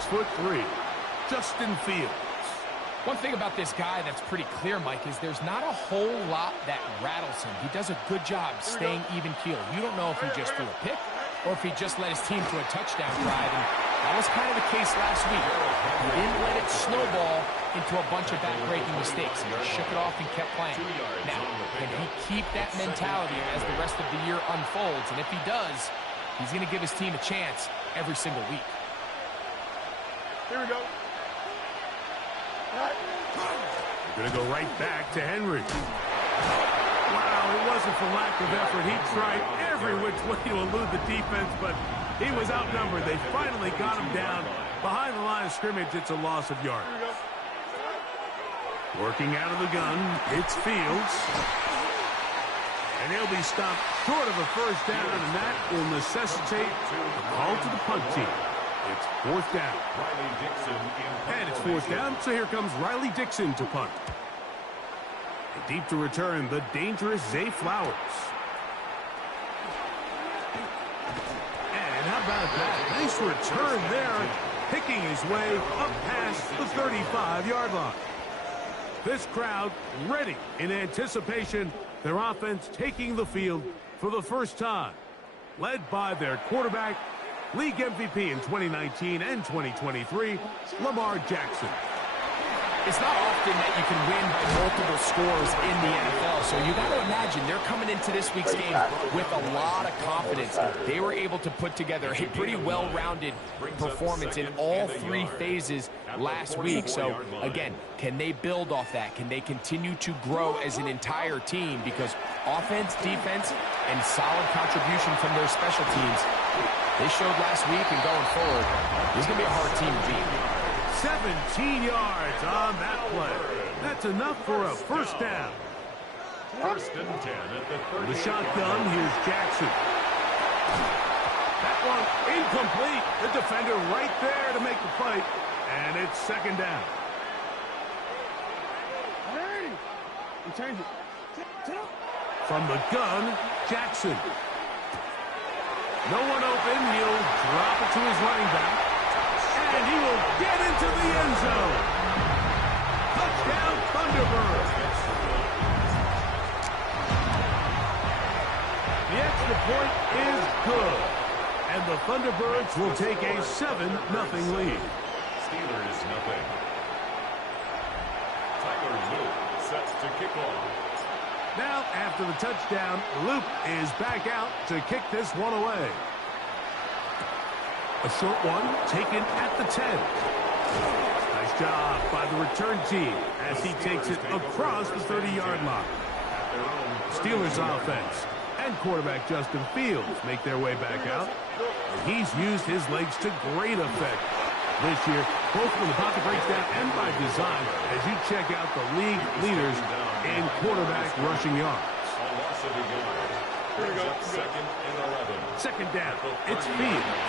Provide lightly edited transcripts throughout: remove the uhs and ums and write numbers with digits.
6'3", Justin Fields. One thing about this guy that's pretty clear, Mike, is there's not a whole lot that rattles him. He does a good job staying even-keeled. You don't know if he just threw a pick or if he just led his team to a touchdown drive, and that was kind of the case last week. He didn't let it snowball into a bunch of back-breaking mistakes. He just shook it off and kept playing. Now, can he keep that mentality as the rest of the year unfolds? And if he does, he's going to give his team a chance every single week. Here we go. We're going to go right back to Henry. Wow, it wasn't for lack of effort. He tried every which way to elude the defense, but he was outnumbered. They finally got him down. Behind the line of scrimmage, it's a loss of yards. Working out of the gun, it's Fields. And he'll be stopped short of a first down, and that will necessitate a call to the punt team. It's fourth down. And it's fourth down, so here comes Riley Dixon to punt. Deep to return, the dangerous Zay Flowers. And how about that? Nice return there, picking his way up past the 35-yard line. This crowd ready in anticipation, their offense taking the field for the first time. Led by their quarterback, league MVP in 2019 and 2023, Lamar Jackson. It's not often that you can win by multiple scores in the NFL, so you got to imagine they're coming into this week's game with a lot of confidence. They were able to put together a pretty well-rounded performance in all three phases last week. So, again, can they build off that? Can they continue to grow as an entire team? Because offense, defense, and solid contribution from their special teams, they showed last week, and going forward, this is going to be a hard team to beat. 17 yards on that play. That's enough for a first down. First and 10 at the 30. The shotgun, here's Jackson. That one incomplete. The defender right there to make the play. And it's second down. Hey! You change it. From the gun, Jackson. No one open. He'll drop it to his running back. And he will get into the end zone. Touchdown, Thunderbirds. The extra point is good. And the Thunderbirds will take a 7-0 lead. Steelers nothing. Tyler Luke sets to kick off. Now, after the touchdown, Luke is back out to kick this one away. A short one taken at the 10. Nice job by the return team as he takes it across the 30-yard line. Steelers offense and quarterback Justin Fields make their way back out. And he's used his legs to great effect this year, both when the pocket breaks down and by design, as you check out the league leaders in quarterback rushing yards. Here we go. Second and 11. Second down. It's Fields.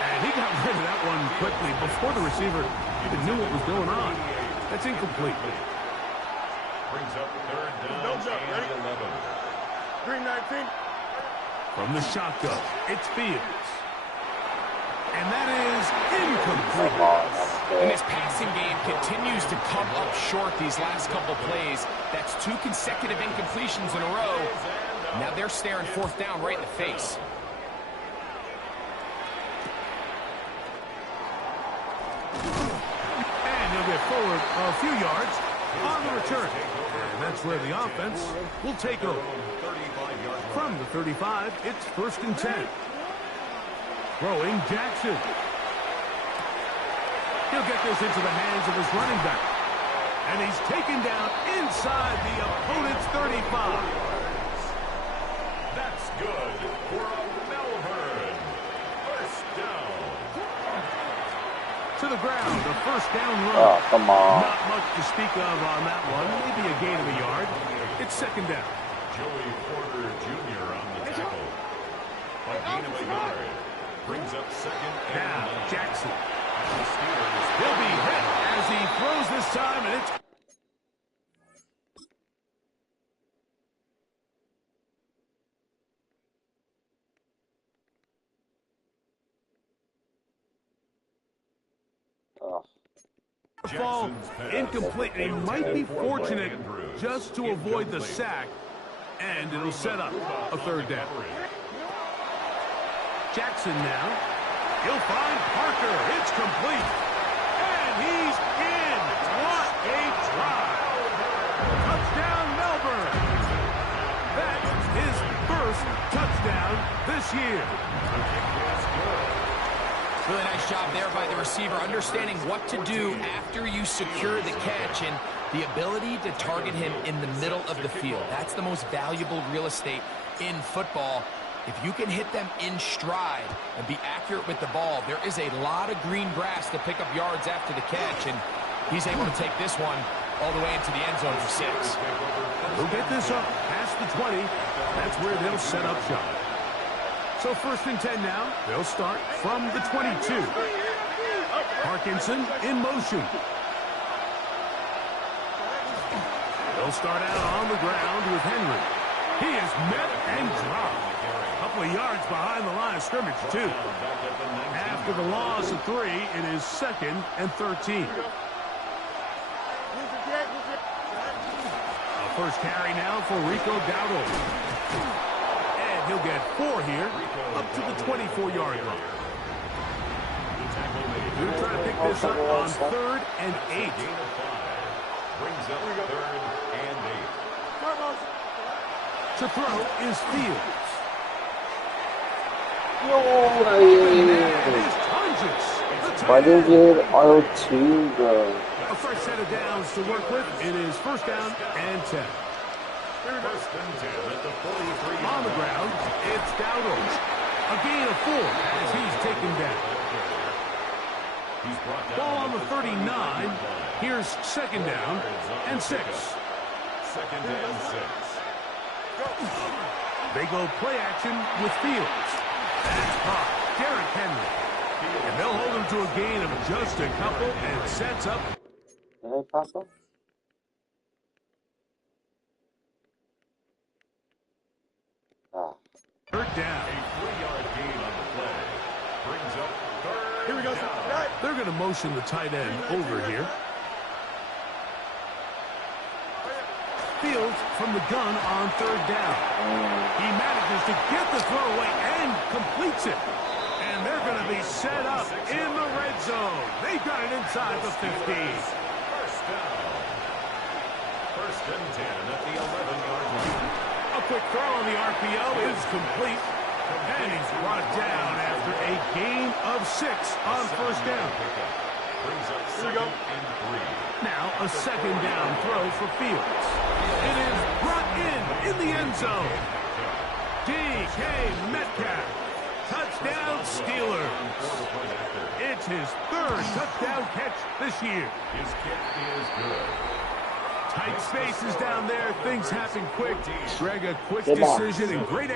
And he got rid of that one quickly before the receiver even knew what was going on. That's incomplete. Brings up third down and 11. Green 19. From the shotgun, it's Fields. And that is incomplete. And this passing game continues to come up short these last couple plays. That's 2 consecutive incompletions in a row. Now they're staring fourth down right in the face. Get forward a few yards on the return. And that's where the offense will take over. From the 35, it's first and 10. Throwing Jackson. He'll get this into the hands of his running back. And he's taken down inside the opponent's 35. That's good for a Melbourne. First down. To the ground, a first down run. Oh, come on. Not much to speak of on that one. Maybe a gain of a yard. It's second down. Joey Porter Jr. on the tackle. A gain of a yard. Brings up second and Now, 9. Jackson. The Steelers. He'll be hit as he throws this time, and it's fall, incomplete. He might be fortunate just to avoid the sack, and it'll set up a third down. Jackson now. He'll find Parker. It's complete. And he's in. What a drive. Touchdown, Melbourne. That's his first touchdown this year. Really nice job there by the receiver, understanding what to do after you secure the catch and the ability to target him in the middle of the field. That's the most valuable real estate in football. If you can hit them in stride and be accurate with the ball, there is a lot of green grass to pick up yards after the catch, and he's able to take this one all the way into the end zone for 6. He'll get this up past the 20. That's where they'll set up shop. So 1st and 10 now. They'll start from the 22. Parkinson in motion. They'll start out on the ground with Henry. He is met and dropped. A couple of yards behind the line of scrimmage, too. After the loss of 3, it is 2nd and 13. A first carry now for Rico Dowdle. And he'll get 4 here, up to the 24-yard line. We're trying to pick this up on 3rd and 8. Brings up 3rd and 8. To throw is Fields. Why did you get R2, bro? A fresh set of downs to work with. It is 1st down and 10. First and 10 at the 43. On the ground, it's Dowdle. A gain of 4 as he's taken down. Ball on the 39. Here's 2nd down and 6. 2nd and 6. They go play action with Fields. That's caught. Derrick Henry. And they'll hold him to a gain of just a couple and sets up. Hey, Papa? Ah. 3rd down. A 3-yard gain on the play. Brings up 3rd. Here we go. Down. They're going to motion the tight end over here. Fields from the gun on 3rd down. He manages to get the throw away and completes it. And they're going to be set up in the red zone. They've got it inside the 15. First down. 1st and 10 at the 11-yard line. A quick throw on the RPO is complete. And he's brought down after a gain of 6 on 1st down. Brings up 2nd and 3. Now a 2nd down throw for Fields. It is brought in the end zone. DK Metcalf. Touchdown Steelers. It's his 3rd touchdown catch this year. His kick is good. Tight spaces down there. Things happen quick. Greg, a quick decision and great.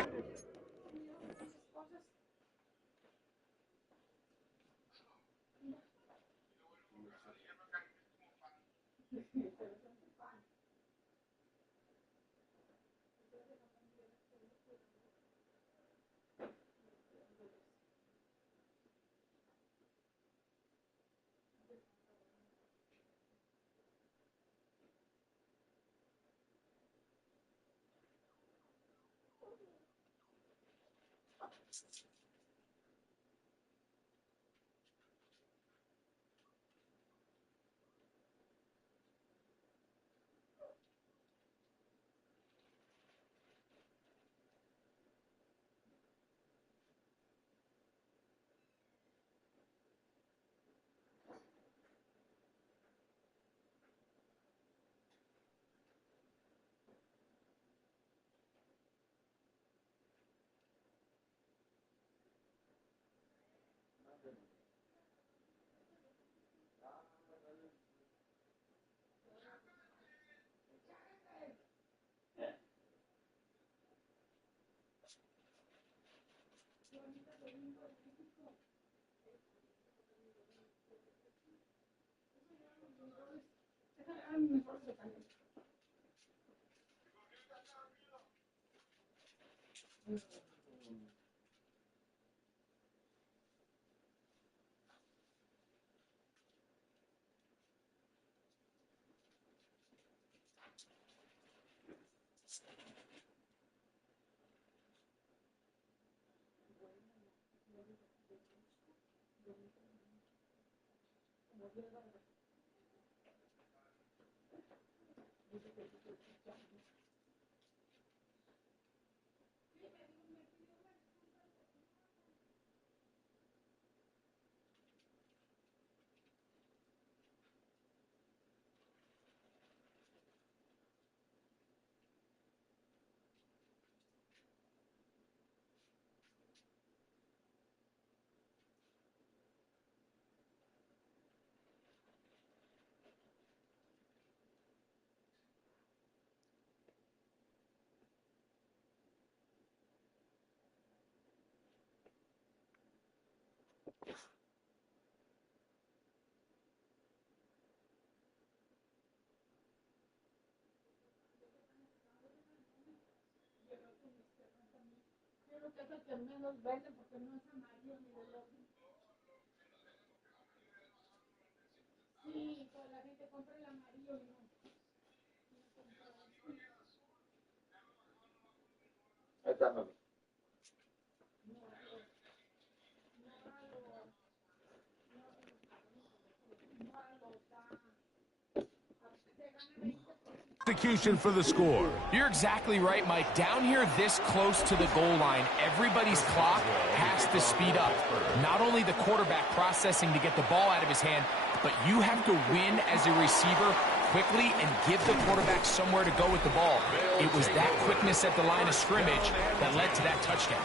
Execution for the score. You're exactly right, Mike. Down here this close to the goal line, everybody's clock has to speed up. Not only the quarterback processing to get the ball out of his hand, but you have to win as a receiver quickly and give the quarterback somewhere to go with the ball. It was that quickness at the line of scrimmage that led to that touchdown.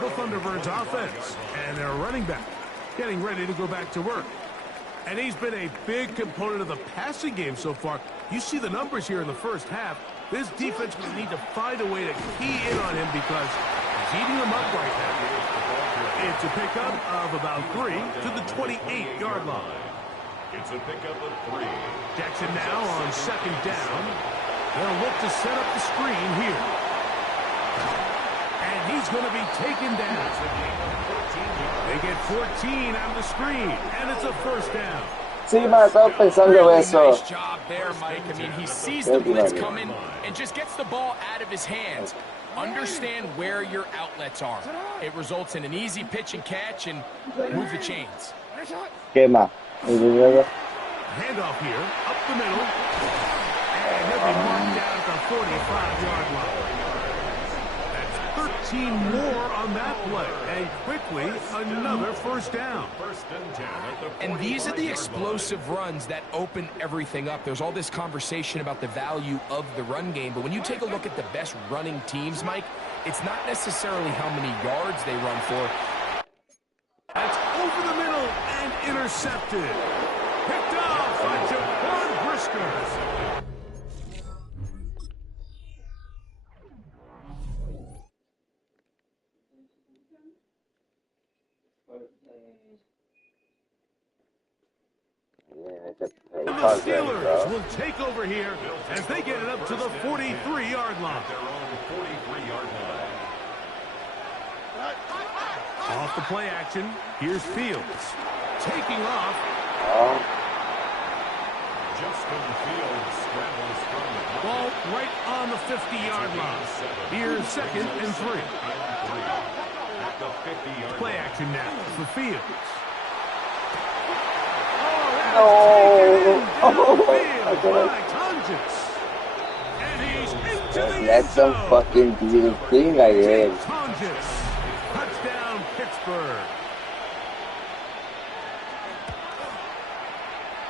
The Thunderbirds offense and their running back getting ready to go back to work. And he's been a big component of the passing game so far. You see the numbers here in the first half. This defense will need to find a way to key in on him because he's eating them up right now. It's a pickup of about 3 to the 28-yard line. It's a pickup of 3. Jackson now on second down. They'll look to set up the screen here. And he's going to be taken down. They get 14 out of the screen, and it's a first down. Sí, ma, estaba pensando eso. Nice job there, Mike. I mean, he sees the blitz coming and just gets the ball out of his hands. Understand where your outlets are. It results in an easy pitch and catch and move the chains. ¿Qué más? Handoff here, up the middle, and he'll be marked down at the 45-yard line. That's 13 more on that play, and quickly another first down. And these are the explosive runs that open everything up. There's all this conversation about the value of the run game, but when you take a look at the best running teams, Mike, it's not necessarily how many yards they run for. That's over the middle and intercepted. Picked off by Jaquan Brisker. The Steelers will take over here as they get it up to the 43-yard line. Off the play action, here's Fields. Taking off. Justin Fields scrambles from the ball right on the 50-yard line. Here's second and 3. Play action now for Fields. And he's into the Let them fucking do the thing I did. Touchdown, Pittsburgh.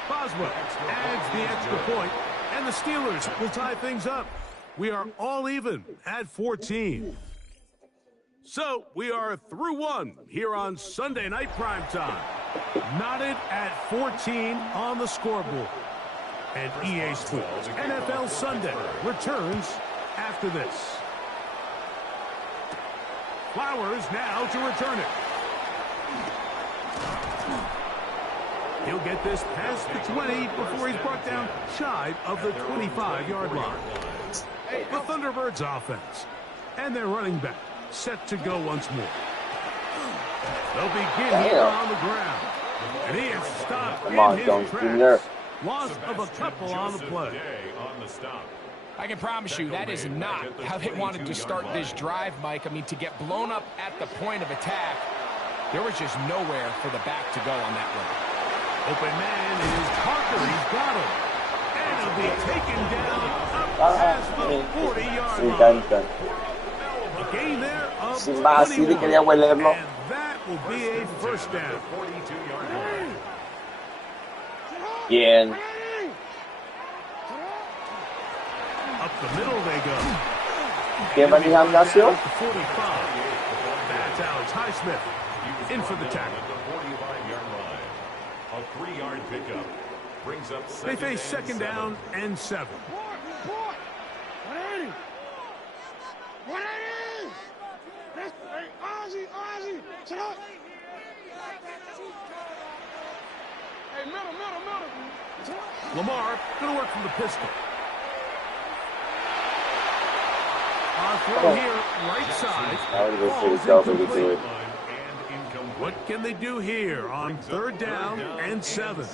Boswell adds the extra point, and the Steelers will tie things up. We are all even at 14. So we are through one here on Sunday Night Primetime. Knotted at 14 on the scoreboard. And EA Sports NFL Sunday returns after this. Flowers now to return it. He'll get this past the 20 before he's brought down shy of the 25-yard line. The Thunderbirds offense and their running back set to go once more. They'll begin here on the ground. And he is stopped in his tracks. Loss of a couple on the play. I can promise you that is not how they wanted to start this drive, Mike. I mean, to get blown up at the point of attack, there was just nowhere for the back to go on that one. Open man is Parker. He's got him. And he'll be taken down up past the 40-yard line. A gain there of 21. And that will be a first down. Bien. Up the middle they go. ¿Quién va a gimnasio? 45. That's Alex Highsmith in for the tackle. A 3-yard pickup brings up They face second down and 7. Lamar going to work from the pistol. On throw here, right side. Falls incomplete. What can they do here on third down and 7?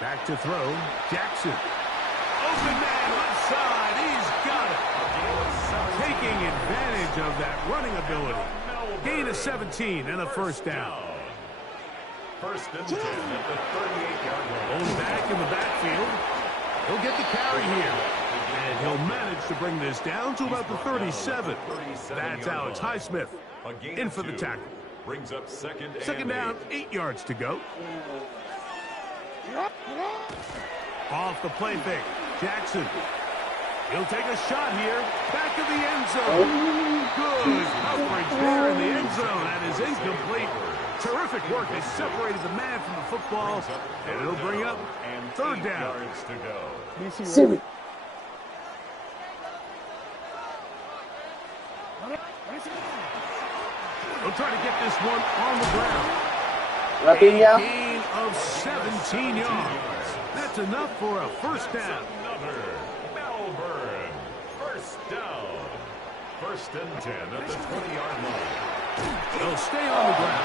Back to throw, Jackson. Open man left side, he's got it. Taking advantage of that running ability. Gain of 17 and a first down. First and 10 at the 38-yard line. Hold back in the backfield. He'll get the carry here. And he'll manage to bring this down to about the 37. That's Alex Highsmith in for the tackle. Brings up second down, 8 yards to go. Off the play fake, Jackson. He'll take a shot here. Back of the end zone. Good coverage there in the end zone. That is incomplete. Terrific work. They separated the man from the football. And it'll bring up third down. Sí. They'll try to get this one on the ground. La piña. A gain of 17 yards. That's enough for a first down. Melbourne. First down. First and 10 at the 20-yard line. They'll stay on the ground.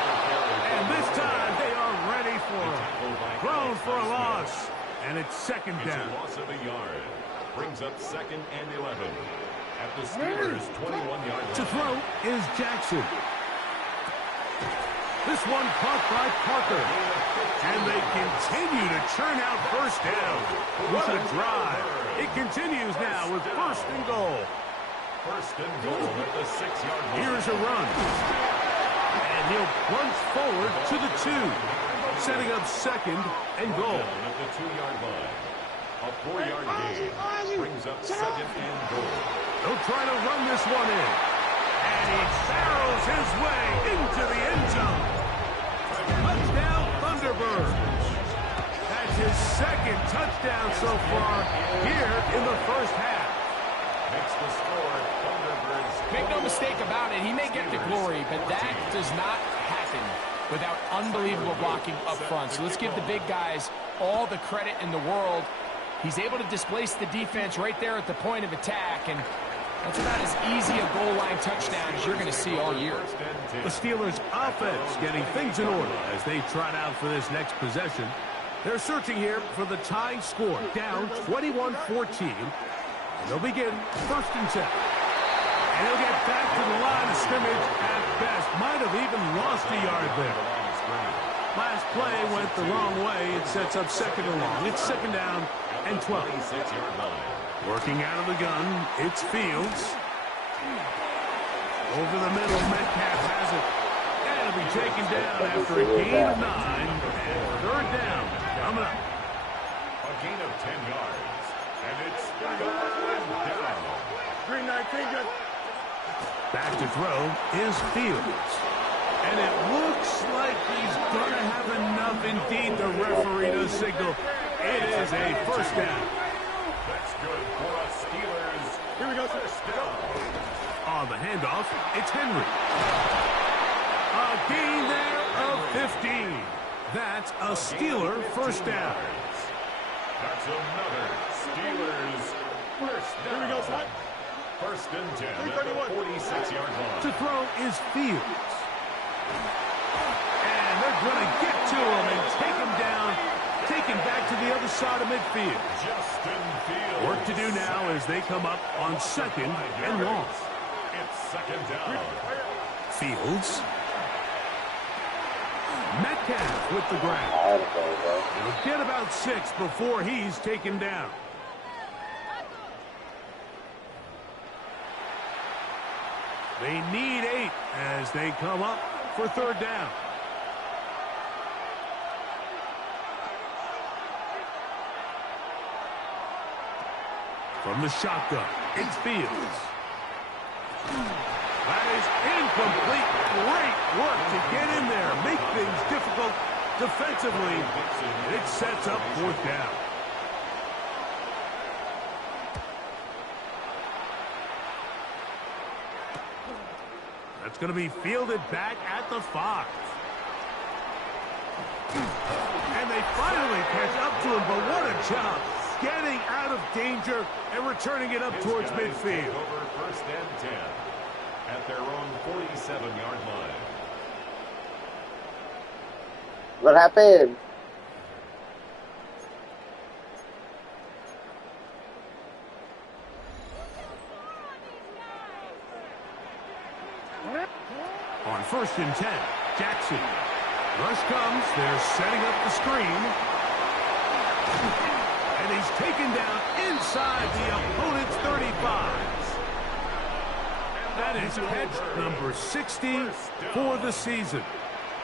And this time they are ready for it. Thrown for a loss. And it's second down. It's a loss of a yard. Brings up second and 11. At the Steelers' 21-yard line. To throw is Jackson. This one caught by Parker. And they continue to churn out first down. What a drive. It continues now with first and goal. First and goal at the 6-yard line. Here's a run. And he'll plunge forward to the 2. Setting up second and goal. At the 2-yard line. A 4-yard gain brings up second and goal. They'll try to run this one in. And he barrels his way into the end zone. Touchdown, Thunderbirds. That's his second touchdown so far here in the first half. Makes the score, Thunderbirds. Make no mistake about it, he may get the glory, but that does not happen without unbelievable blocking up front. So let's give the big guys all the credit in the world. He's able to displace the defense right there at the point of attack, and that's about as easy a goal line touchdown as you're going to see all year. The Steelers' offense getting things in order as they trot out for this next possession. They're searching here for the tying score, down 21-14. They'll begin first and 10. And he'll get back to the line of scrimmage at best. Might have even lost a yard there. Last play went the wrong way. It sets up second and long. It's second down and 12. Working out of the gun, it's Fields. Over the middle, Metcalf has it. And it'll be taken down after a gain of 9. And third down coming up. A gain of 10 yards. And it's down. 319. Back to throw is Fields. And it looks like he's going to have enough. Indeed, the referee to signal. It is a first down. That's good for us Steelers. Here we go. First down. On the handoff, it's Henry. A gain there of 15. That's a Steeler first down. That's another Steelers first down. Here we go, son. First and 10 at the 46-yard line. To throw is Fields. And they're going to get to him and take him down. Taken back to the other side of midfield. Justin Fields. Work to do now as they come up on second and long. It's second down. Fields. Metcalf with the grab. He'll get about 6 before he's taken down. They need 8 as they come up for third down. From the shotgun, it's Fields. That is incomplete. Great work to get in there, make things difficult defensively. It sets up fourth down. That's going to be fielded back at the 5. And they finally catch up to him, but what a job. Getting out of danger and returning it up towards midfield. Over first and 10 at their own 47-yard line. What happened? On first and 10, Jackson. Rush comes. They're setting up the screen. And he's taken down inside the opponent's 35. That is catch number 60 for the season.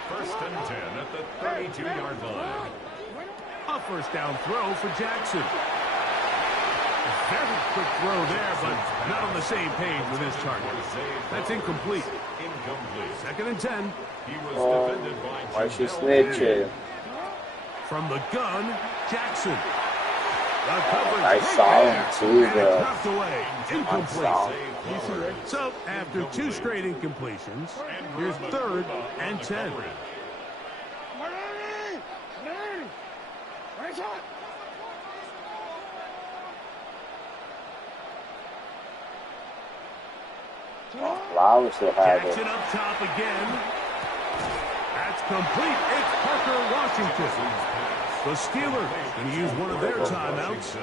First and 10 at the 32-yard line. A first down throw for Jackson. A very quick throw there, but not on the same page with his target. That's incomplete. Second and 10. He was defended by Why she snitching? From the gun, Jackson. I saw him too, though. Knocked away. Incomplete. So, after 2 straight incompletions, here's third and 10. Flowers will have it. Jackson up top again. That's complete. It's Parker Washington. The Steelers going to use one of their timeouts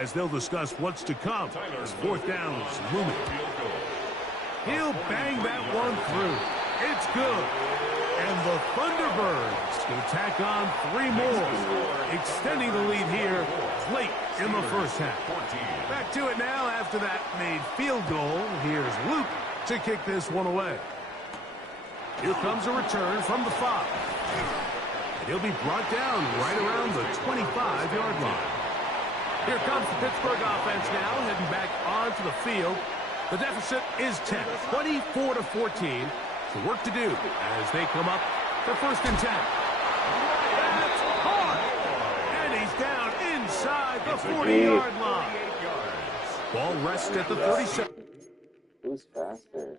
as they'll discuss what's to come. As fourth down is looming. He'll bang that one through. It's good. And the Thunderbirds going to tack on 3 more, extending the lead here late in the first half. Back to it now after that made field goal. Here's Luke to kick this one away. Here comes a return from the 5. And he'll be brought down right around the 25-yard line. Here comes the Pittsburgh offense now, heading back onto the field. The deficit is 10, 24-14. So work to do as they come up for first and 10. That's hard. And he's down inside the 40-yard line. Ball rests at the 37. Who's faster?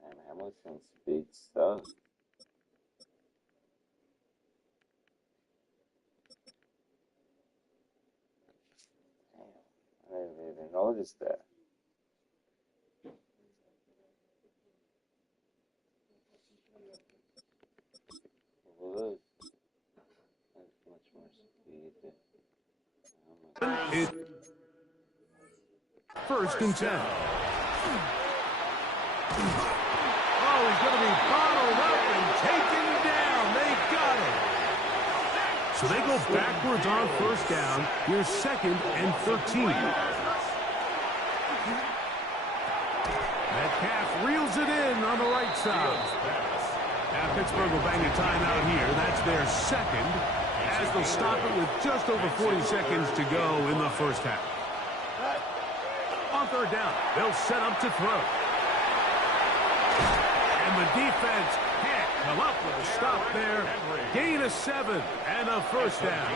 Man, Hamilton speed stuff. Damn, I didn't even notice that. Look, that's much more speed. It's first and 10. Oh, he's going to be bottled up and taken down. They got him. So they go backwards on first down. Here's second and 13. Metcalf reels it in on the right side. Now Pittsburgh will bang a timeout here. That's their second, as they'll stop it with just over 40 seconds to go in the first half. On third down, they'll set up to throw. And the defense can't come up with a stop there. Gain of 7 and a first down.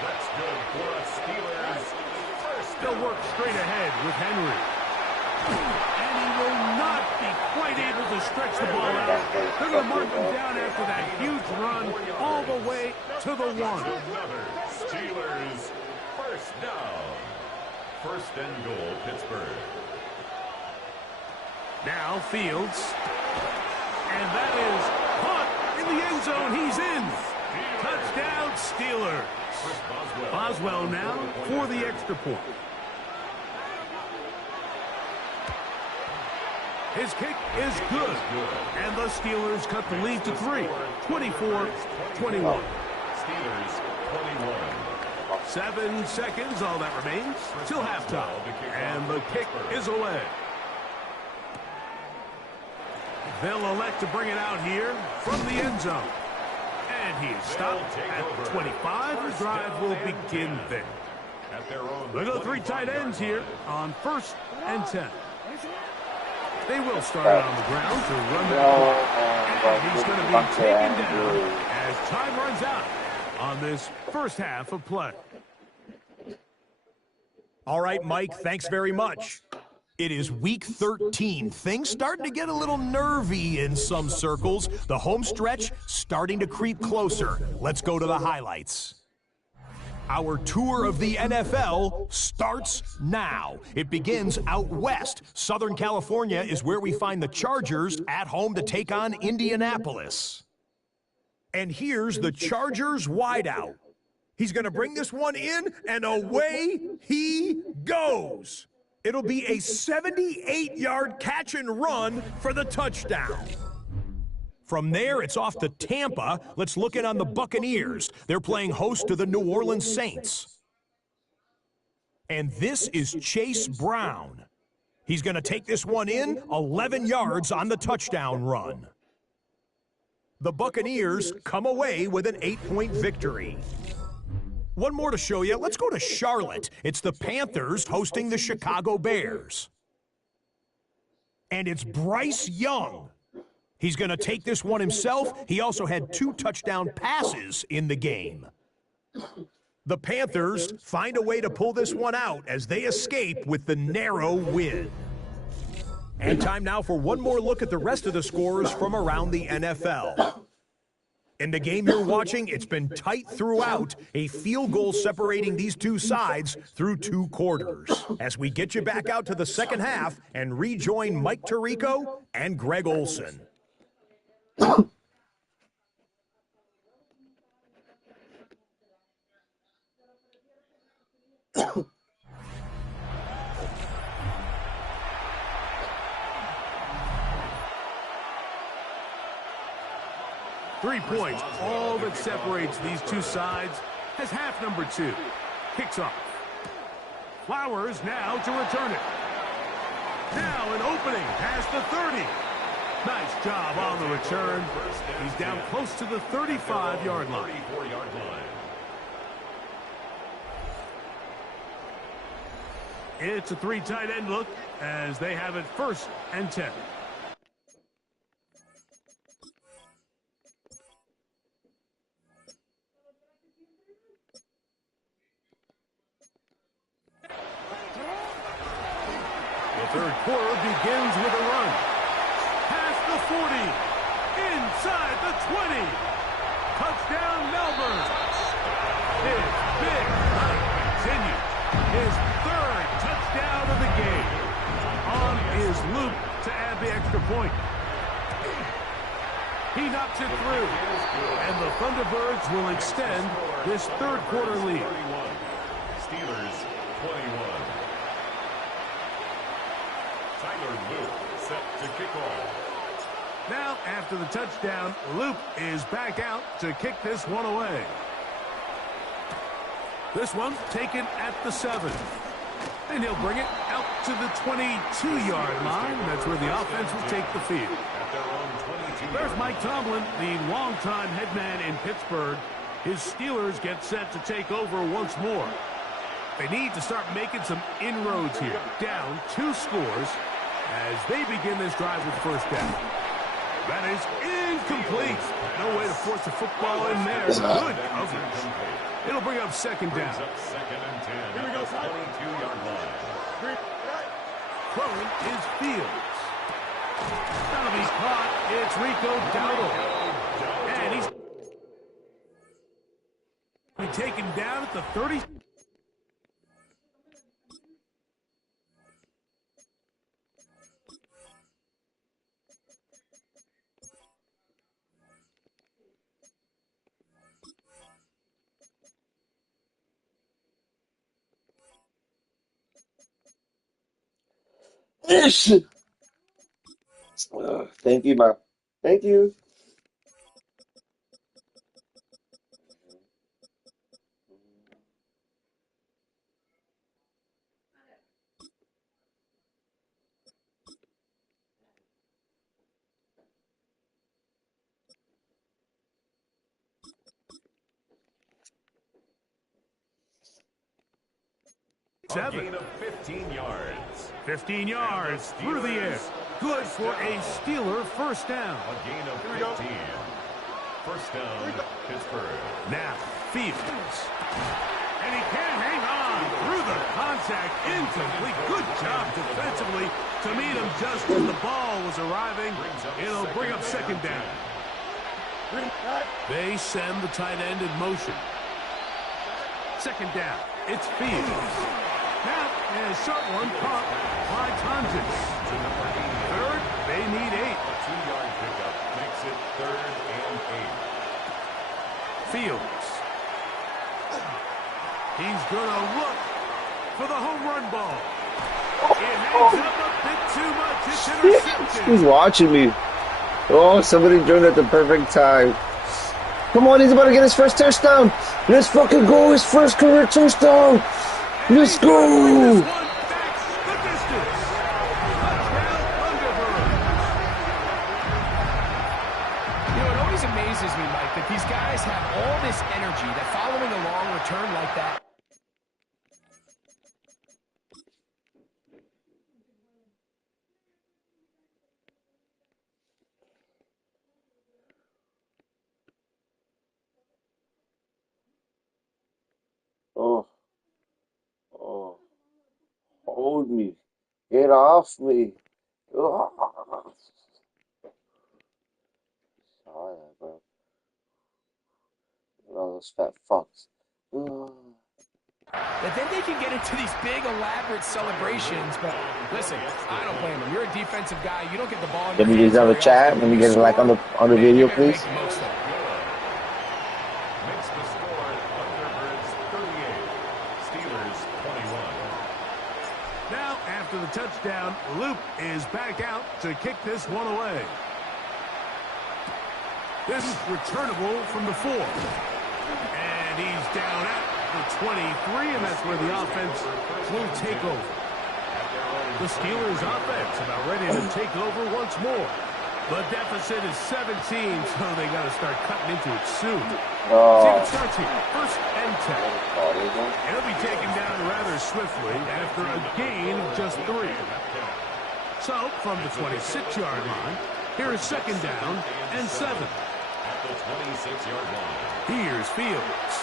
That's good for the Steelers. They'll work straight ahead with Henry. And he will not be quite able to stretch the ball out. They're going to mark him down after that huge run all the way to the 1. Another Steelers first down. First and goal, Pittsburgh. Now Fields. And that is caught in the end zone. He's in. Touchdown, Steelers. Boswell now for the extra point. His kick is good. And the Steelers cut the lead to 3. 24-21. Steelers 21. 7 seconds, all that remains, till halftime. And the kick is away. They'll elect to bring it out here from the end zone. And he is stopped at the 25. The drive will begin there. Look at the 3 tight ends here on 1st and 10. They will start it on the ground to run the clock. And he's going to be taken down as time runs out on this first half of play. All right, Mike, thanks very much. It is week 13. Things starting to get a little nervy in some circles. The home stretch starting to creep closer. Let's go to the highlights. Our tour of the NFL starts now. It begins out west. Southern California is where we find the Chargers at home to take on Indianapolis. And here's the Chargers wideout. He's going to bring this one in, and away he goes. It'll be a 78-yard catch and run for the touchdown. From there, it's off to Tampa. Let's look in on the Buccaneers. They're playing host to the New Orleans Saints. And this is Chase Brown. He's going to take this one in, 11 yards on the touchdown run. The Buccaneers come away with an 8-point victory. One more to show you. Let's go to Charlotte. It's the Panthers hosting the Chicago Bears. And it's Bryce Young. He's going to take this one himself. He also had 2 touchdown passes in the game. The Panthers find a way to pull this one out as they escape with the narrow win. And time now for one more look at the rest of the scores from around the NFL. In the game you're watching, it's been tight throughout, a field goal separating these two sides through 2 quarters. As we get you back out to the second half and rejoin Mike Tirico and Greg Olson. Three points, all that separates these two sides, as half number 2 kicks off. Flowers now to return it. Now an opening past the 30. Nice job on the return. He's down close to the 35-yard line. It's a 3 tight end look as they have it 1st and 10. The third quarter begins with a run. Past the 40. Inside the 20. Touchdown, Melbourne. His big night continues. His 3rd touchdown of the game. On his loop to add the extra point. He knocks it through. And the Thunderbirds will extend this 3rd quarter lead. Steelers 21. Set to kick off. Now, after the touchdown, Luke is back out to kick this one away. This one taken at the 7. And he'll bring it out to the 22-yard line. That's where the offense will take the field. There's Mike Tomlin, the longtime head man in Pittsburgh. His Steelers get set to take over once more. They need to start making some inroads here. Down 2 scores as they begin this drive with 1st down. That is incomplete. No way to force the football in there. Good coverage. It'll bring up 2nd down. Second and 10. Here we go, 22-yard line. throwing is Fields. That'll be caught. It's Rico Dowdle. And he's be taken down at the 30. Thank you, ma. Thank you. 7. Gain of 15 yards. 15 yards through the air. Good for a Steeler first down. A gain of 15. First down, Pittsburgh. Now, Fields. And he can't hang on through the contact. Incomplete. Good job defensively to meet him just as the ball was arriving. It'll bring up second down. They send the tight end in motion. Second down. It's Fields. Now, and a short one caught by Tonjes. Third, they need 8. A 2-yard pickup makes it 3rd and 8. Fields. He's going to look for the home run ball. It hangs up a bit too much. It's intercepted. He's watching me. Oh, somebody joined at the perfect time. Come on, he's about to get his first touchdown. Let's fucking go. His first career touchdown. Let's go. This one backs the distance. Touchdown, Thunderbirds. You know, it always amazes me, Mike, that these guys have all this energy, that following a long return like that. Oh, oh, hold me. Get off me. Oh. Sorry, bro. Look at all those fat fucks. Oh. But then they can get into these big, elaborate celebrations. But listen, I don't blame them. You're a defensive guy. You don't get the ball in your Can we hands just have a very chat? often. Let me You get it like on the score, video, you gotta please. make the most of it. Makes the score Thunderbirds 38. Steelers 21. Now, after the touchdown, Loop is back out to kick this one away. This is returnable from the 4. And he's down at the 23, and that's where the offense will take over. The Steelers' offense about ready to take over once more. The deficit is 17, so they got to start cutting into it soon. See what starts here. First and 10. And he'll be taken down rather swiftly after a gain of just 3. So, from the 26-yard line, here is second down and 7. At the 26-yard line. Here's Fields.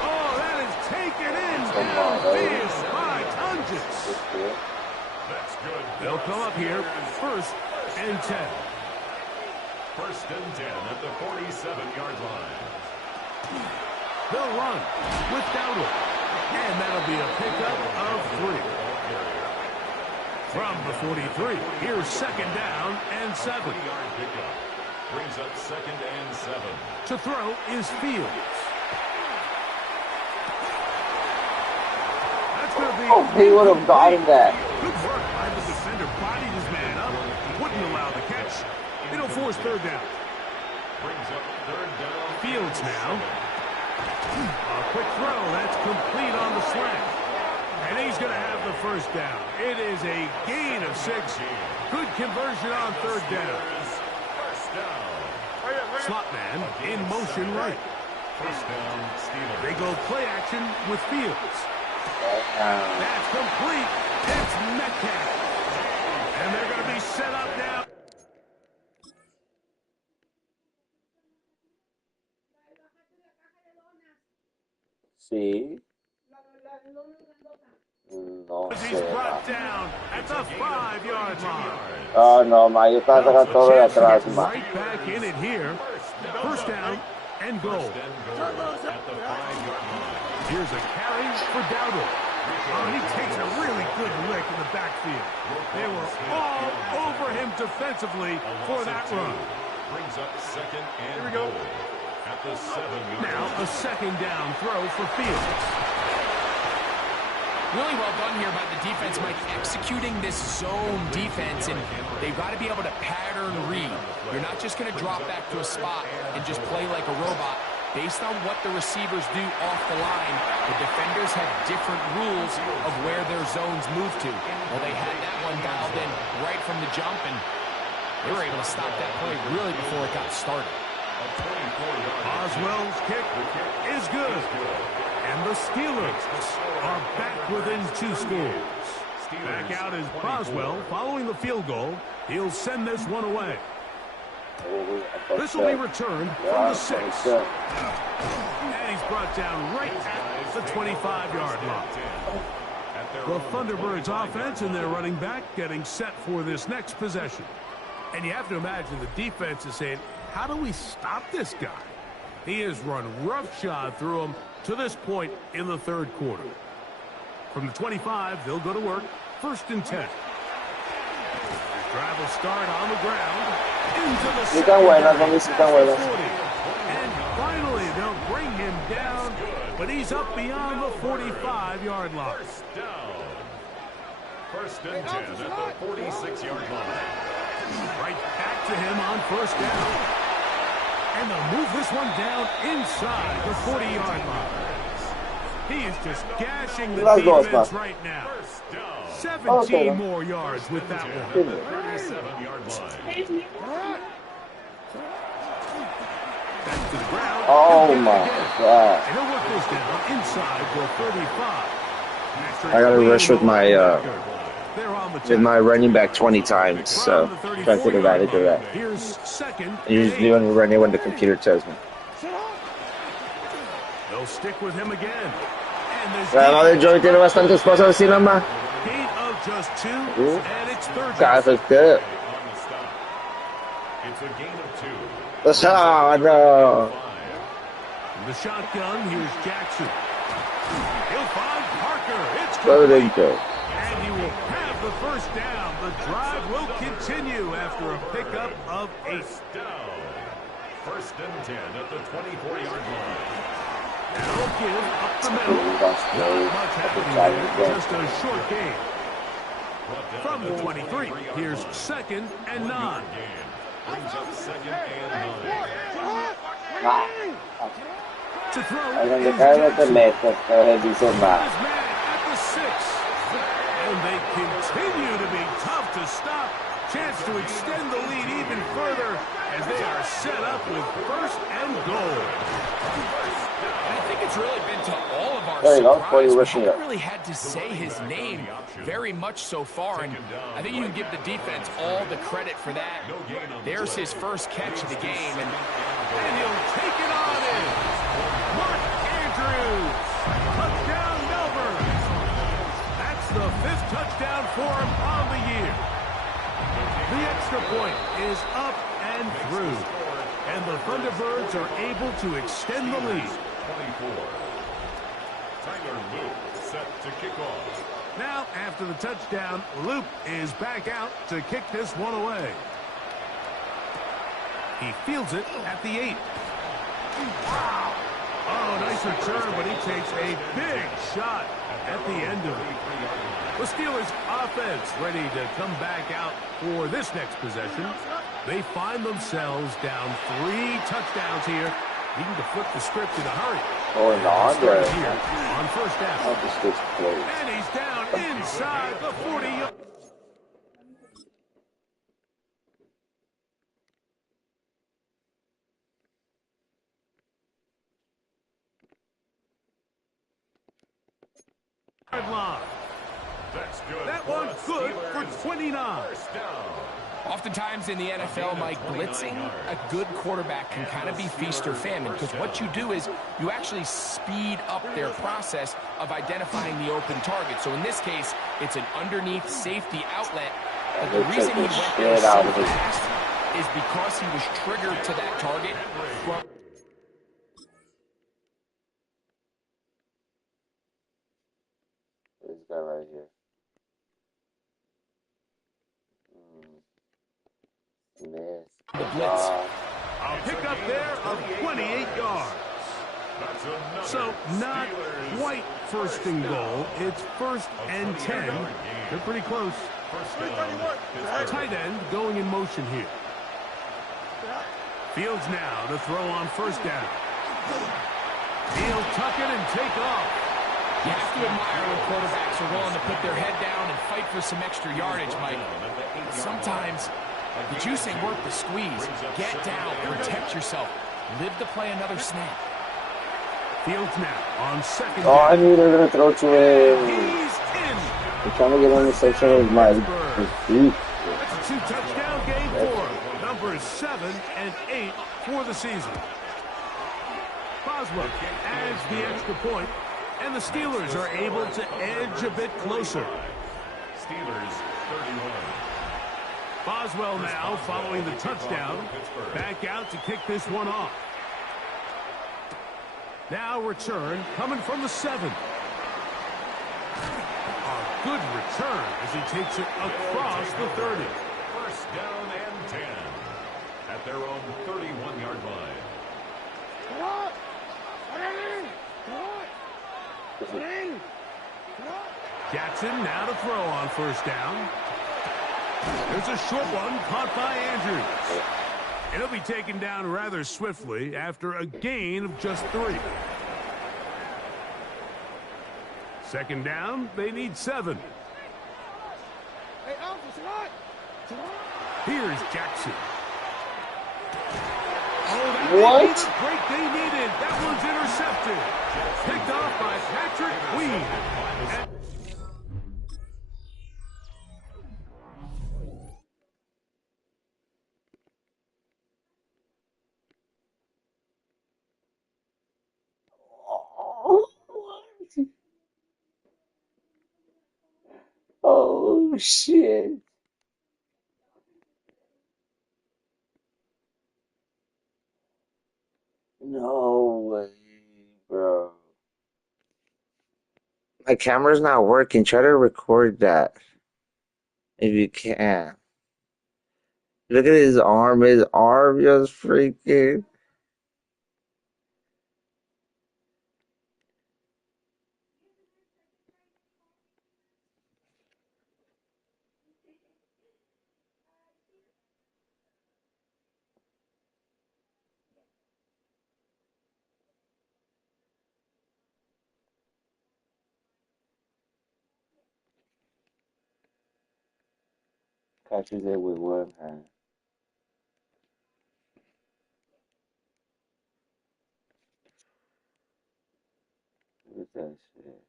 Oh, that is taken in downfield by Tonjes. That's good. They'll come up here first and 10. First and 10 at the 47-yard line. They'll run with Dowdle. And that'll be a pickup of 3. From the 43, here's second down and 7. 3-yard pickup. Brings up second and 7. To throw is Fields. That's going to be... Oh, he would have gotten that. Good work by the defender. Bodied his man up. Wouldn't allow the catch. It'll force third down. Brings up third down. Fields now. A quick throw. That's complete on the slant. And he's going to have the first down. It is a gain of 6. Good conversion on third down. First down. Slot man in motion right. First down, Steelers. They go play action with Fields. That's complete. It's Metcalf. And they're going to be set up now. See? No He's sé, ma. brought down at the 5-yard line. Oh, no, ma. Yo estaba sacando todo de Chance to atrás, get ma. right back in it here. First down and goal. Here's a carry for Dowdle. Oh, he takes a really good lick in the backfield. They were all over him defensively for that run. Brings up second and goal at the 7-yard line. Now a second down throw for Fields. Really well done here by the defense, Mike, executing this zone defense, and they've got to be able to pattern read. You're not just going to drop back to a spot and just play like a robot. Based on what the receivers do off the line, the defenders have different rules of where their zones move to. Well, they had that one dialed in right from the jump, and they were able to stop that play really before it got started. Oswell's kick is good. And the Steelers are back within 2 scores. Back out is Boswell following the field goal. He'll send this one away. This will be returned from the 6. And he's brought down right at the 25-yard line. The Thunderbirds offense and their running back getting set for this next possession. And you have to imagine the defense is saying, how do we stop this guy? He has run roughshod through him to this point in the third quarter. From the 25, they'll go to work. First and 10. Drive will start on the ground. Into the second. And finally, they'll bring him down, but he's up beyond the 45-yard line. First and 10 at the 46-yard line. Right back to him on first down. And they'll move this one down inside the 40-yard line. He is just gashing the defense right now. 17 more yards with that one. 37-yard line. Back to the ground. Oh, my God. And he'll work this down inside the 35. I got to rush with my They're on the my running back 20 times, so try to take advantage of that. Here's second. Usually only run it when the computer tells me. They'll stick with him again. La madre Joey tiene bastantes cosas así nomás. Gain of just 2, and it's third down. Casi usted. It's a gain of 2. Oh, no. From the shotgun, here's Jackson. He'll find Parker. It's There you complete. go. And he will have the first down. The drive will continue after a pickup of 8. Down. First and 10 at the 24-yard line. That'll give up the middle. Not much happening there. Just a short game. From the 23, here's second and 9. Brings up second and 9. To throw A is donde caiga te Jackson. metes, pero dice más. Is man at the 6. And they continue to be tough to stop. Chance to extend the lead even further as they are set up with first and goal. And I think it's really been to all of our There you go, surprise. 40 We rushing haven't yards. really had to say his name very much so far, and I think you can give the defense all the credit for that. There's his first catch of the game, and he'll take it on in. Mark Andrews. Touchdown, Melbourne. That's the 5th touchdown for him on the year. The extra point is up and through. And the Thunderbirds are able to extend the lead. 24. Tyler Luke set to kick off. Now, after the touchdown, Loop is back out to kick this one away. He fields it at the 8. Oh, nice return, but he takes a big shot at the end of it. The Steelers offense ready to come back out for this next possession. They find themselves down 3 touchdowns here. Needing to flip the script in a hurry. Oh, no, Started Andre. here on first down. Oh, this gets close. And he's down inside the 40. Line. That's good. That for one the good Steelers. for 29. First down. Oftentimes in the NFL, Mike, blitzing a good quarterback can kind of be feast or famine, because what you do is you actually speed up their process of identifying the open target. So in this case, it's an underneath safety outlet. But the reason he went there so fast is because he was triggered to that target from... This guy right here. The blitz. A pickup there of 28 yards. So not quite first and goal. It's first and 10. They're pretty close. Tight end going in motion here. Fields now to throw on first down. He'll tuck it and take off. You have to admire when quarterbacks are willing to put their head down and fight for some extra yardage, Mike. Sometimes the juice ain't worth the squeeze. Get down, protect yourself, live to play another snap. Fields now on second Oh, down. I knew they were going to throw to him. He's in. I'm trying to get on the section of my feet. That's a two-touchdown game for him. Numbers 7 and 8 for the season. Boswell adds the extra point, and the Steelers are able to edge a bit closer. Steelers 31. Boswell now following the touchdown. Back out to kick this one off. Now return coming from the 7. A good return as he takes it across the 30. First down and 10 at their own 31-yard line. Jackson now to throw on first down. There's a short one caught by Andrews. It'll be taken down rather swiftly after a gain of just 3. Second down, they need 7. Here's Jackson. Oh, that What? may be the break they needed. That one's intercepted. Picked off by Patrick Queen. And Oh, shit. No way, bro. My camera's not working. Try to record that if you can. Look at his arm. His arm just freaking. Catches it with one hand. Look at that shit.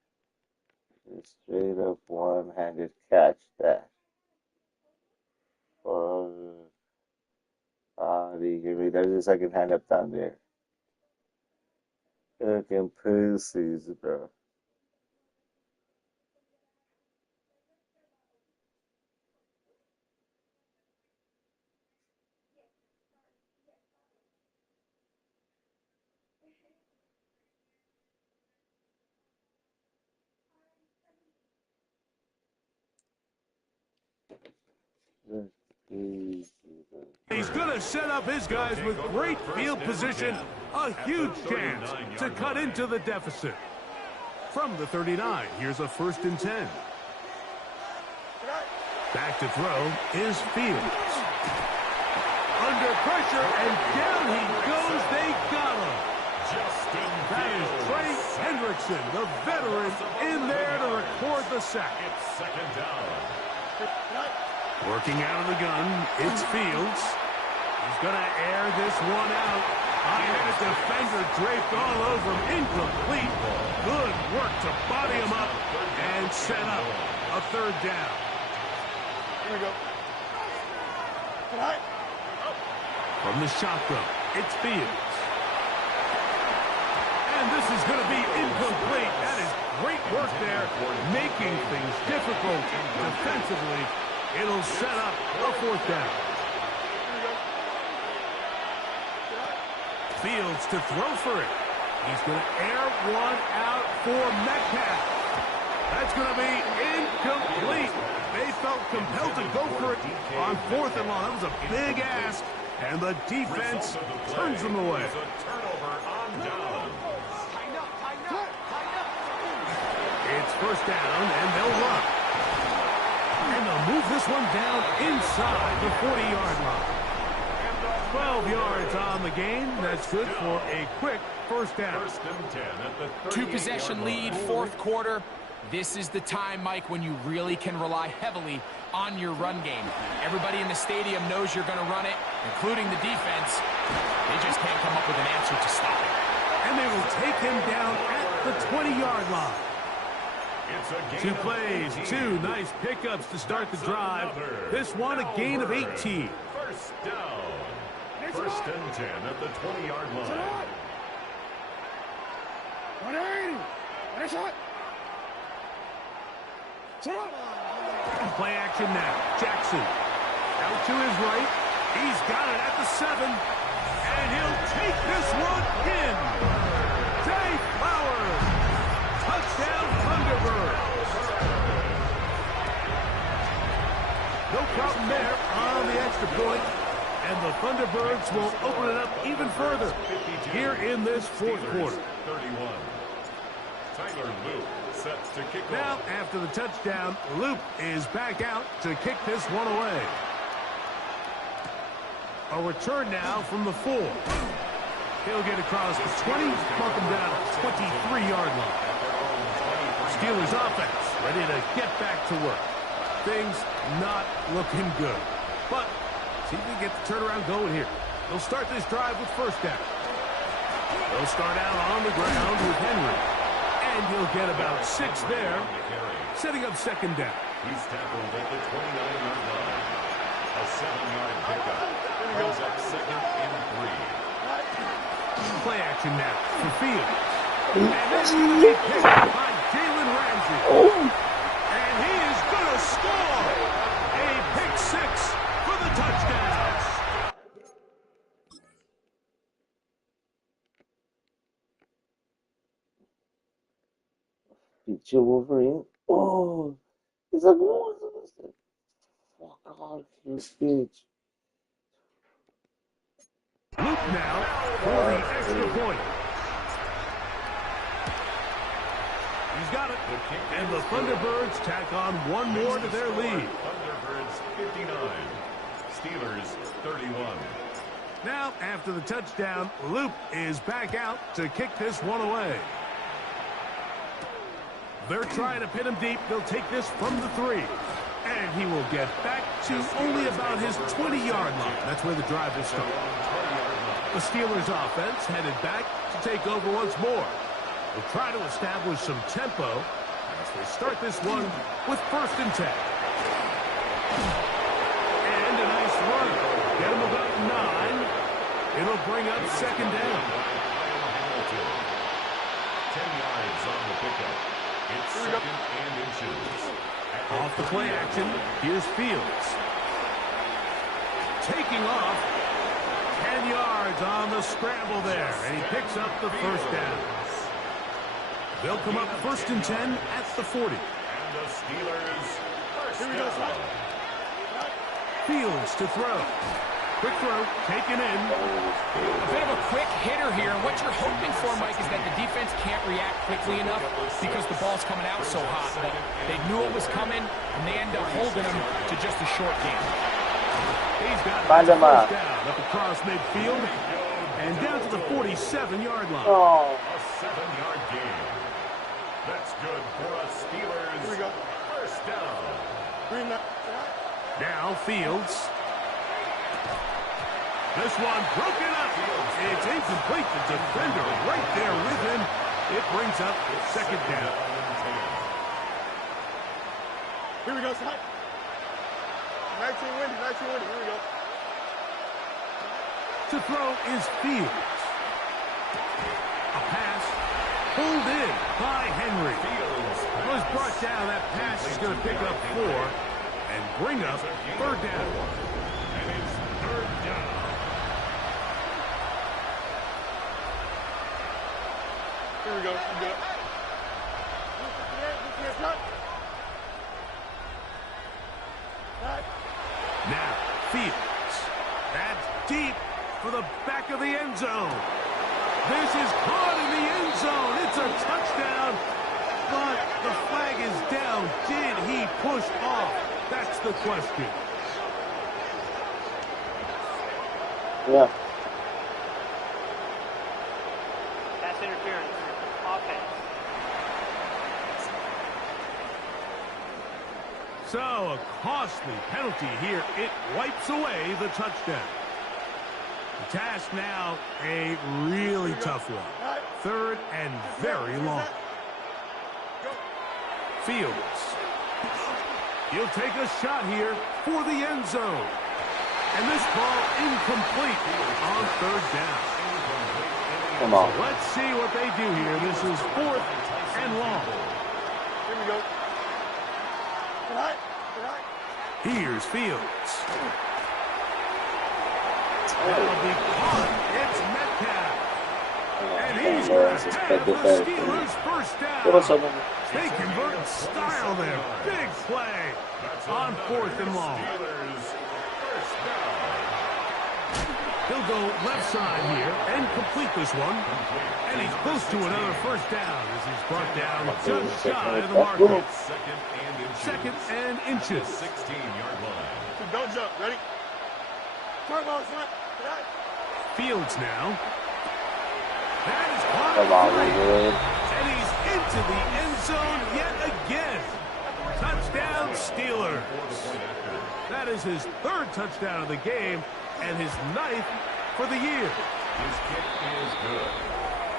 Just straight up one-handed catch that. Oh, do you hear me? There's a second hand up down there. Fucking pussies, bro. he's going to set up his guys with great field position. A huge chance to cut into the deficit. From the 39, here's a first and 10. Back to throw is Fields. Under pressure, and down he goes. They got him. That is Trey Hendrickson, the veteran, in there to record the sack. It's second down. Working out of the gun, it's Fields. He's going to air this one out. High-headed defender draped all over him. Incomplete. Good work to body him up and set up a third down. Here we go. From the shotgun, it's Fields. And this is going to be incomplete. That is great work there, making things difficult defensively. It'll set up a 4th down. Fields to throw for it. He's going to air one out for Metcalf. That's going to be incomplete. They felt compelled to go for it on 4th and long. That was a big ask, and the defense turns them away. It's 1st down, and they'll run. And they'll move this one down inside the 40-yard line. 12 yards on the game. That's good for a quick 1st down. 2-possession lead, 4th quarter. This is the time, Mike, when you really can rely heavily on your run game. Everybody in the stadium knows you're going to run it, including the defense. They just can't come up with an answer to stop it. And they will take him down at the 20-yard line. 2 plays, 2 nice pickups to start the drive. This one a gain of 18. 1st down. 1st and 10 at the 20-yard line. Play action now. Jackson out to his right. He's got it at the 7. And he'll take this one in. Zay Flowers. Touchdown Thunderbirds. No problem there on the extra point. And the Thunderbirds will open it up even further here in this 4th quarter. 31. Tyler Luke set to kick off. Now, after the touchdown, Luke is back out to kick this one away. A return now from the 4. He'll get across the 20, mark him down at the 23-yard line. Steelers offense ready to get back to work. Things not looking good. But see if we can get the turnaround going here. They'll start this drive with 1st down. They'll start out on the ground with Henry. And he'll get about 6 there, setting up 2nd down. He's tackled at the 29-yard line. A 7-yard pickup. Brings up 2nd and 3. Play action now for Fields. And this is going to be picked by Jalen Ramsey. And he is going to score a pick 6 for the touchdown. Beat you Wolverine. Oh, he's like, what is this? Fuck off, you bitch. Luke now for the extra point. He's got it. And the Thunderbirds tack on one more to their lead. Thunderbirds 59. Steelers 31. Now, after the touchdown, Luke is back out to kick this one away. They're trying to pin him deep. They'll take this from the 3. And he will get back to only about his 20-yard line. That's where the drive will start. The Steelers offense headed back to take over once more. They'll try to establish some tempo as they start this one with 1st and 10. And a nice run. Get him about 9. It'll bring up 2nd down. 10 yards on the pickup. It's 2nd and inches. Off the play action, here's Fields. Taking off. 10 yards on the scramble there. And he picks up the 1st down. They'll come up 1st and 10 at the 40. And the Steelers first down. Fields to throw. Quick throw, taken in. A bit of a quick hitter here. And what you're hoping for, Mike, is that the defense can't react quickly enough because the ball's coming out so hot. But they knew it was coming, and they end up holding them to just a short game. He's got it. First down up across midfield and down to the 47-yard line. A 7-yard gain. That's good for a Steelers first down. Now Fields. This one broken up. It's incomplete. The defender right there with him. It brings up 2nd down. Here we go, son. 19 windy, 19 windy. Here we go. To throw is Fields. A pass pulled in by Henry. Was brought down. That pass is going to pick up 4 and bring up 3rd down. And it's 3rd down. Here we go. You go. Now, Fields. That's deep for the back of the end zone. This is caught in the end zone. It's a touchdown, but the flag is down. Did he push off? That's the question. Yeah. Pass interference. Offense. So, a costly penalty here. It wipes away the touchdown. The task now, a really tough one. 3rd and very long. Fields. He'll take a shot here for the end zone. And this ball incomplete on 3rd down. Come on. So let's see what they do here. This is 4th and long. Here we go. Here's Fields. That'll be caught. It's Metcalf. And he's going to have the Steelers first down. They convert in style there. Big play on 4th and long. He'll go left side here and complete this one. And he's close to another first down as he's brought down just shy of the marker. 2nd and inches. 16-yard line. Don't jump. Ready? Fields now. That is caught. Come on, man. And he's into the end zone yet again. Touchdown, Steelers. That is his 3rd touchdown of the game and his 9th for the year. His kick is good.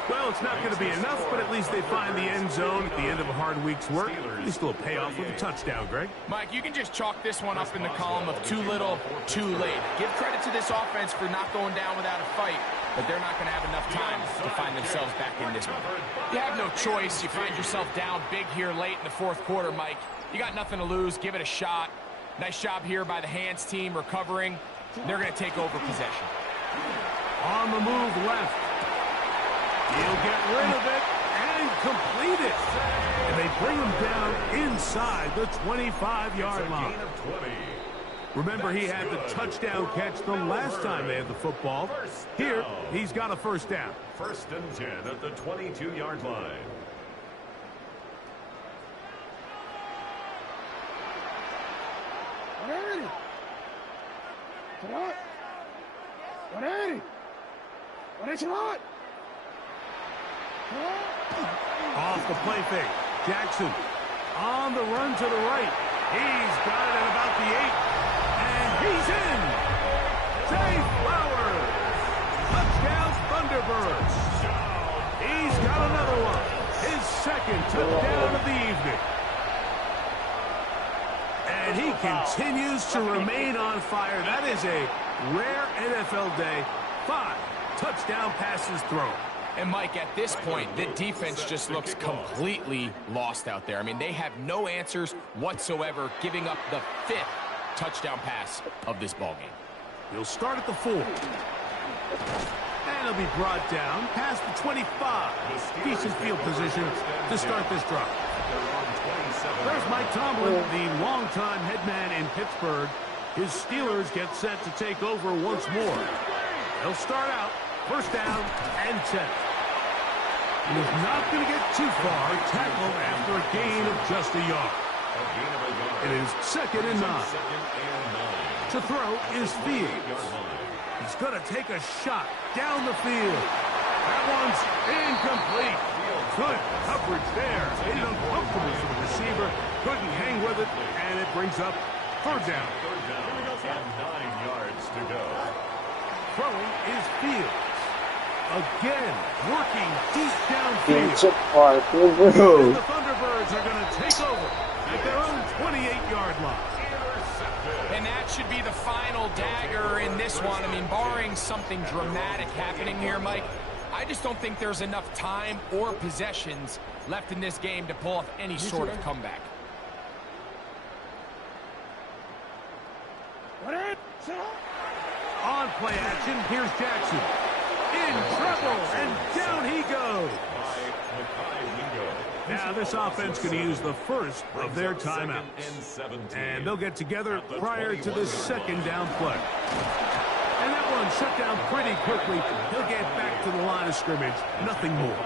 Well, it's not going to be enough, but at least they find the end zone at the end of a hard week's work. At least a little payoff with a touchdown, Greg. Mike, you can just chalk this one up in the column of too little, too late. Give credit to this offense for not going down without a fight, but they're not going to have enough time to find themselves back in this one. You have no choice. You find yourself down big here late in the 4th quarter, Mike. You got nothing to lose. Give it a shot. Nice job here by the hands team recovering. They're going to take over possession. On the move left. He'll get rid of it and complete it. And they bring him down inside the 25-yard line. Remember, he had the touchdown catch the last time they had the football. Here, he's got a first down. 1st and 10 at the 22-yard line. Off the play fake. Jackson on the run to the right. He's got it at about the 8. And he's in. Zay Flowers. Touchdown Thunderbirds. He's got another one. His 2nd touchdown of the evening. And he continues to remain on fire. That is a rare NFL day. 5 touchdown passes thrown. And, Mike, at this point, the defense just looks completely lost out there. I mean, they have no answers whatsoever, giving up the 5th touchdown pass of this ballgame. He'll start at the 4. And he'll be brought down past the 25. Decent field position to start this drive. There's Mike Tomlin, the longtime head man in Pittsburgh. His Steelers get set to take over once more. They'll start out first down and 10. He's not going to get too far. Tackled after a gain of just a yard. It is 2nd and 9. To throw is Fields. He's going to take a shot down the field. That one's incomplete. Good coverage there. Made it uncomfortable for the receiver. Couldn't hang with it, and it brings up 3rd down. And 9 yards to go. Throwing is Fields. Again, working deep downfield. So far, And the Thunderbirds are going to take over at their own 28-yard line. And that should be the final dagger in this one. I mean, barring something dramatic happening here, Mike, I just don't think there's enough time or possessions left in this game to pull off any sort of comeback. On play action, here's Jackson. In trouble, and down he goes. Now this offense can use the first of their timeouts. And they'll get together prior to the second down play. And that one shut down pretty quickly. He'll get back to the line of scrimmage. Nothing more.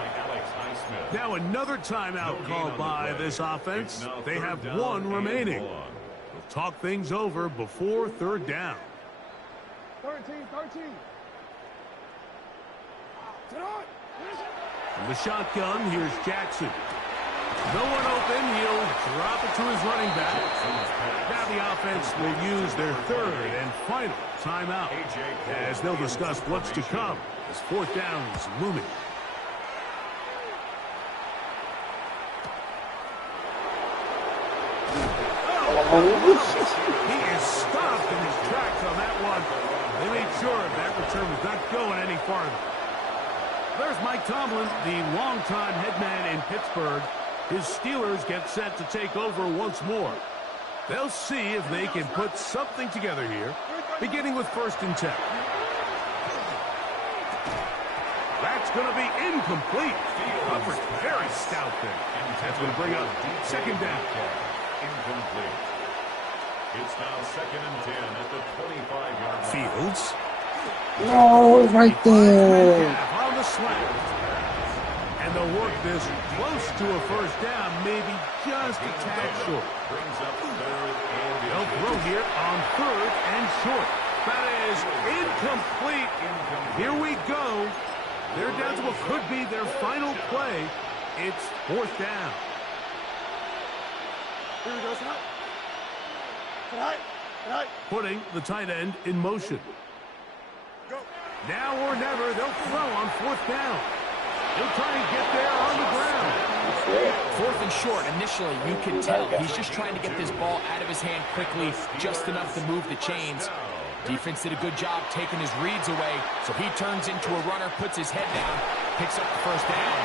Now another timeout called by this offense. They have one remaining. We'll talk things over before third down. 13. From the shotgun, here's Jackson. No one open. He'll drop it to his running back. Now the offense will use their third and final timeout as they'll discuss what's to come as fourth down is looming. He is stopped in his tracks on that one. They made sure that return was not going any farther. There's Mike Tomlin, the longtime head man in Pittsburgh. His Steelers get set to take over once more. They'll see if they can put something together here, beginning with 1st and 10. That's going to be incomplete. Coverage very stout there. That's going to bring up second down. Incomplete. It's now 2nd and 10 at the 25-yard line. Fields. Oh, right there. On the slant. And they'll work this close to a first down, maybe just a tad short. Brings up 3rd and They'll throw here on 3rd and short. That is incomplete. Here we go. They're down to what could be their final play. It's 4th down. Here we go, tonight. Putting the tight end in motion. Go. Now or never, they'll throw on 4th down. He'll try and get there on the ground. 4th and short, initially, you can tell he's just trying to get this ball out of his hand quickly, just enough to move the chains. Defense did a good job taking his reads away, so he turns into a runner, puts his head down, picks up the first down,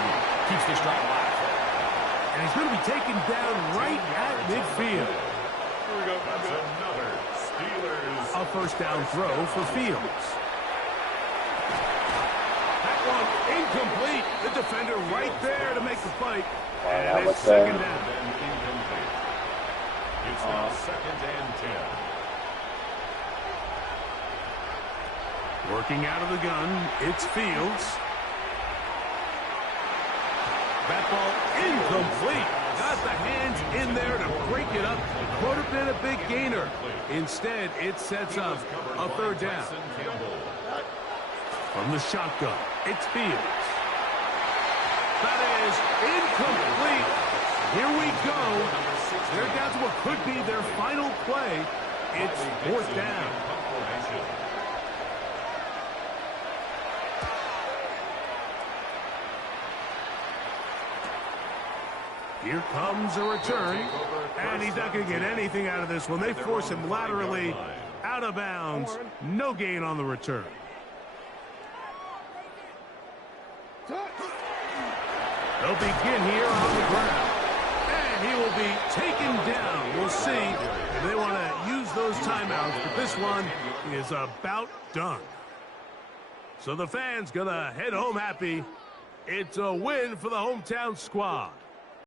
keeps this drive alive. And he's going to be taken down right at midfield. Here we go. That's another Steelers. A first down throw for Fields. That one incomplete. The defender right there to make the fight. And it's second down. Then incomplete. It's now 2nd and 10. Working out of the gun, it's Fields. That ball incomplete. Got the hands in there to break it up. Could have been a big gainer. Instead, it sets up a 3rd down. From the shotgun, it's Fields. That is incomplete. Here we go. They're down to what could be their final play. It's 4th down. Here comes a return, and he's not going to get anything out of this one. They force him laterally out of bounds. No gain on the return. They'll begin here on the ground, and he will be taken down. We'll see if they want to use those timeouts, but this one is about done. So the fans going to head home happy. It's a win for the hometown squad.